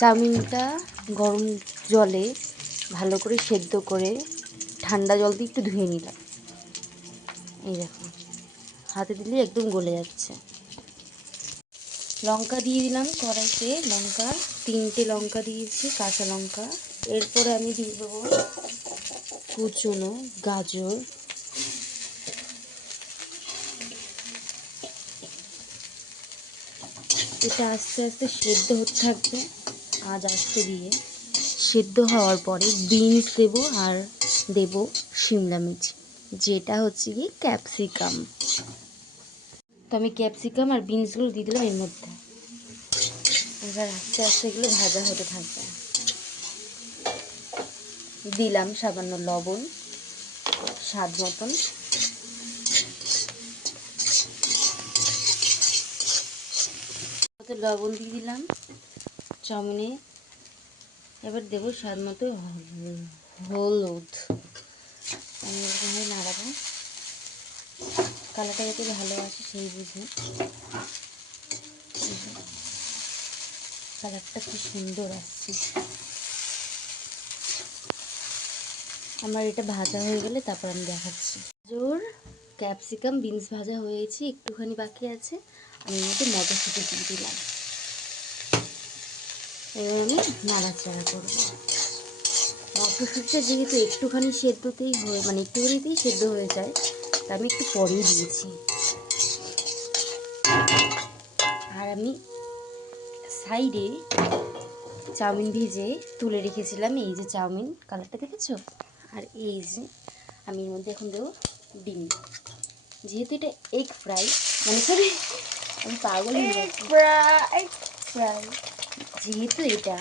চাউমিনটা গরম জলে ভালো করে সেদ্ধ করে ঠান্ডা জল দিয়ে একটু ধুয়ে নিলাম। এই দেখো, হাতে দিলে একদম গলে যাচ্ছে। লঙ্কা দিয়ে দিলাম কড়াইতে, লঙ্কা, তিনটে লঙ্কা দিয়েছি, কাঁচা লঙ্কা। এরপরে আমি দিয়ে দেবো কুচনো গাজর। এটা আস্তে আস্তে সেদ্ধ হতে থাকবে। আজ আস্তে দিয়ে সেদ্ধ হওয়ার পরে বিনস দেবো আর দেব শিমলা মির্চ, যেটা হচ্ছে কি ক্যাপসিকাম। তো আমি ক্যাপসিকাম আর বিনসগুলো দিয়ে দিলাম এর মধ্যে। এবার আস্তে আস্তে এগুলো ভাজা হতে থাকবে। দিলাম সামান্য লবণ, স্বাদ মতন। মতো লবণ দিয়ে দিলাম। চাউমিনে। এবার দেবো স্বাদ মতো হলুদ। আমি এরকমভাবে নাড়াবো। কালারটা যাতে ভালো আসে সেই বুঝে। কালারটা কি সুন্দর আসছে। আমার এটা ভাজা হয়ে গেলে তারপর আমি দেখাচ্ছি। গাজর, ক্যাপসিকাম, বিনস ভাজা হয়েছে, একটুখানি বাকি আছে। আমি এর মধ্যে মটরশুঁটি দিয়ে দিলাম। এবার আমি নাড়াচাড়া করব। মটরশুঁটিটা যেহেতু একটুখানি সেদ্ধতেই হয়ে মানে একটুখানিতেই সেদ্ধ হয়ে যায় তা আমি একটু পরেই দিয়েছি। আর আমি সাইডে চাউমিন ভেজে তুলে রেখেছিলাম এই যে চাউমিন কালারটা দেখেছ? আর এই যে আমি এর মধ্যে এখন দেবো ডিম। যেহেতু এটা এগ ফ্রাই মানে সরি আমি পাগল যাচ্ছি ফ্রাই যেহেতু এটা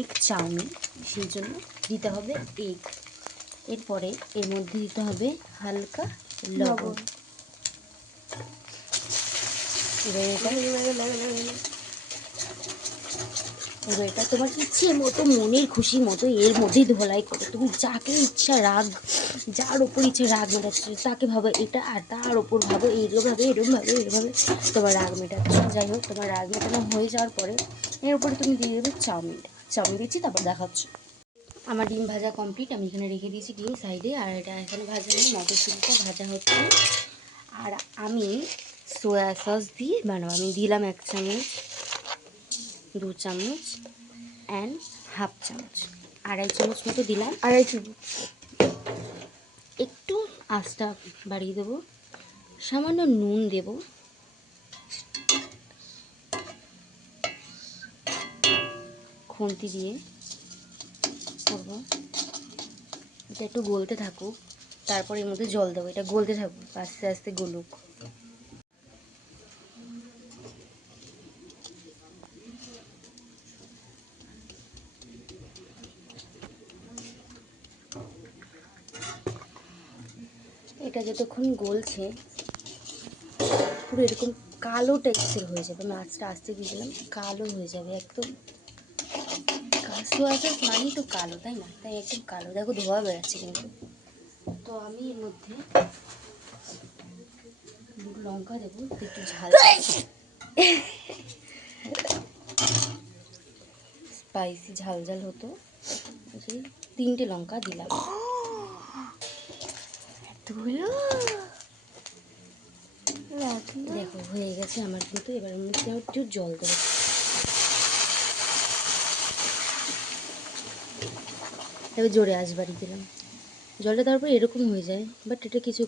এগ চাউমিন সেই জন্য দিতে হবে এগ এরপরে এর মধ্যে দিতে হবে হালকা লবণ। এবার এটা তোমার ইচ্ছে মতো মনের খুশি মতো এর মধ্যেই ধোলাই করো। তুমি যাকে ইচ্ছা রাগ যার ওপর ইচ্ছে রাগ মেটাচ্ছে তাকে ভাবো এটা আর তার ওপর ভাবো এরকম ভাবে এরকম ভাবে এরকম ভাবে তোমার রাগ মেটাচ্ছে। যাই হোক তোমার রাগ মেটানো হয়ে যাওয়ার পরে এর উপরে তুমি দিয়ে দেবে চাউমিন। চাউমিন দিচ্ছি তারপর দেখাচ্ছ। আমার ডিম ভাজা কমপ্লিট আমি এখানে রেখে দিয়েছি ডিম সাইডে আর এটা এখানে ভাজা নেই মটরশুঁটিটা ভাজা হচ্ছে। আর আমি সোয়া সস দিয়ে বানাবো আমি দিলাম এক চামচ দু চামচ অ্যান্ড হাফ চামচ আড়াই চামচ মতো দিলাম। আড়াই চামচ। একটু আস্তা বাড়িয়ে দেবো সামান্য নুন দেব। খুন্তি দিয়ে করব। এটা একটু গলতে থাকুক, তারপর এর মধ্যে জল দেবো। এটা গলতে থাকুক, আস্তে আস্তে গলুক। এটা যতক্ষণ গলছে, পুরো এরকম কালো টেক্সচার হয়ে যাবে। মাছটা আস্তে দিয়েছিলাম, কালো হয়ে যাবে একদম। সস মানেই তো কালো তাই না? তাই একদম কালো। দেখো ধোয়া বেড়াচ্ছে কিন্তু। তো আমি এর মধ্যে দুটো লঙ্কা দেবো একটু ঝাল স্পাইসি ঝাল ঝাল হতো। সেই তিনটে লঙ্কা দিলাম। দেখো হয়ে গেছে আমার কিন্তু। এবার মধ্যে একটু জল দেবো। এবার জোরে আসবাড়ি দিলাম। জলটা তারপর এরকম হয়ে যায় বাট এটা কিছু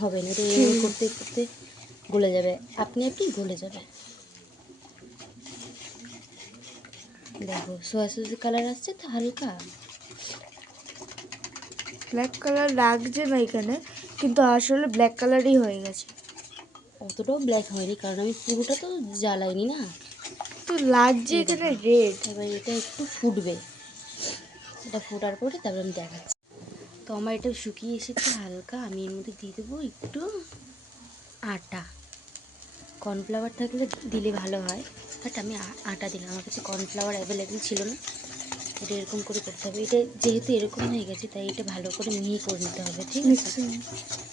হবে না। এটা এরকম করতে করতে গলে যাবে। আপনি আপনি গলে যাবে। দেখো সোয়া সসের কালার আসছে তো হালকা। ব্ল্যাক কালার লাগছে না এখানে কিন্তু আসলে ব্ল্যাক কালারই হয়ে গেছে। অতটাও ব্ল্যাক হয়নি কারণ আমি পুরোটা তো জ্বালাইনি না। তো লাগছে এখানে রেড এবার এটা একটু ফুটবে। এটা ফোটার পরে তারপর আমি দেখাচ্ছি। তো আমার এটা শুকিয়ে এসেছে হালকা আমি এর মধ্যে দিয়ে দেবো একটু আটা। কর্নফ্লাওয়ার থাকলে দিলে ভালো হয় বাট আমি আটা দিলাম। আমার কাছে কর্নফ্লাওয়ার অ্যাভেলেবেল ছিল না এটা এরকম করে করতে হবে। এটা যেহেতু এরকম হয়ে গেছে তাই এটা ভালো করে মিহি করে নিতে হবে ঠিক আছে?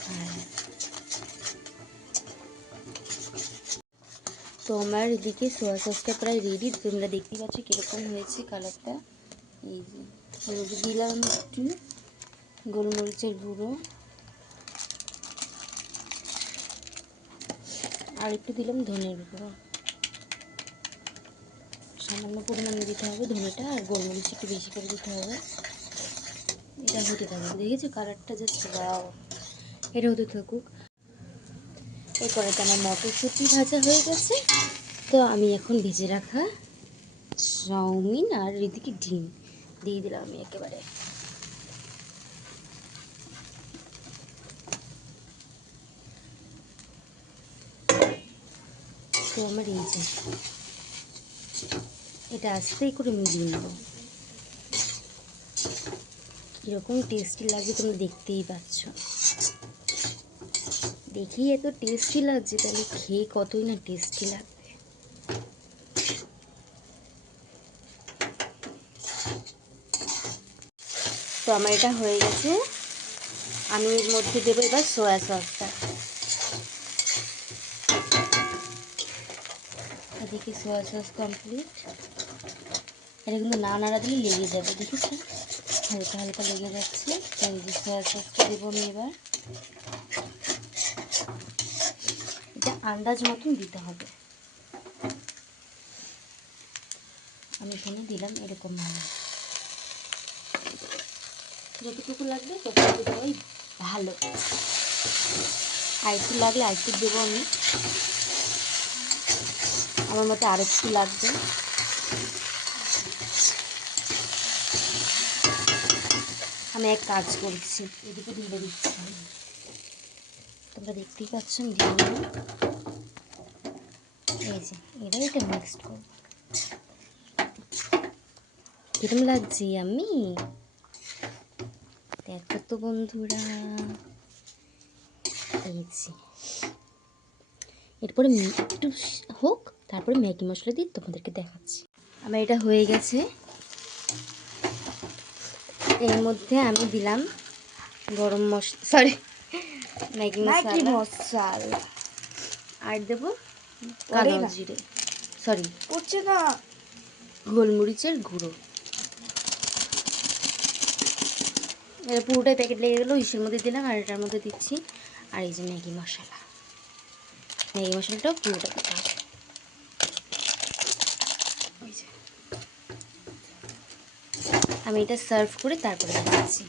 হ্যাঁ। তো আমার এদিকে সোয়া সসটা প্রায় রেডি তোমরা দেখতেই পাচ্ছ কীরকম হয়েছে কালারটা এই যে। দিলাম একটু, গোলমরিচের গুঁড়ো। আর একটু দিলাম ধনের গুঁড়ো। সামান্য পরিমাণে দিতে হবে ধনেটা আর গোলমরিচ একটু বেশি করে দিতে হবে। এটা হতে থাকুক। দেখেছ কালারটা জাস্ট বাও এটা হতে থাকুক। এরপরে তো আমার মটরশুঁটি ভাজা হয়ে গেছে। তো আমি এখন ভেজে রাখা চাউমিন আর এদিকে ডিম। দিয়ে দিলাম আমি একেবারে। তো আমার এই যে, এটা আস্তেই করে মিলিয়ে নেব। কীরকম টেস্টি লাগছে তোমরা দেখতেই পাচ্ছ। দেখি এত টেস্টি লাগছে, তাহলে খেয়ে কতই না টেস্টি লাগবে আমার এটা হয়ে গেছে। আমি এর মধ্যে দেবো এবার সোয়া সসটা এদিকে সোয়া সস কমপ্লিট এটা কিন্তু না নাড়া দিলে লেগে যাবে দেখেছি হালকা হালকা লেগে যাচ্ছে। তো এই যে সোয়া সসটা দেবো আমি এবার। এটা আন্দাজ মতন দিতে হবে। আমি এখানে দিলাম এরকম ভাবে। যতটুকু লাগবে ততটুকু দেওয়াই ভালো। আর একটু লাগলে আর একটু দেবো আমি। আমার মতে আর একটু লাগবে। আমি এক কাজ করছি, এদিকে দিয়ে দিচ্ছি। তোমরা দেখতেই পাচ্ছ দিলাম। এই যে, এবার এটা মিক্সড করব। কিরম লাগছে আমি দেখো তো বন্ধুরা। এই যে। এরপরে একটু হোক তারপরে ম্যাগি মশলা দিয়ে তোমাদেরকে দেখাচ্ছি। আমার এটা হয়ে গেছে। এর মধ্যে আমি দিলাম গরম মশলা সরি ম্যাগি ম্যাগি মশলা। মশালা। আর দেবো কালো জিরে। সরি পড়ছে না। গোলমরিচের গুঁড়ো। এটা পুরোটাই প্যাকেট লেগে গেলো, ইসের মধ্যে দিলাম, আর এটার মধ্যে দিচ্ছি। আর এই যে ম্যাগি মশলা। ম্যাগি মশলাটাও পুরোটা দিতে হবে। আমি এটা সার্ভ করে তারপরে দেখাচ্ছি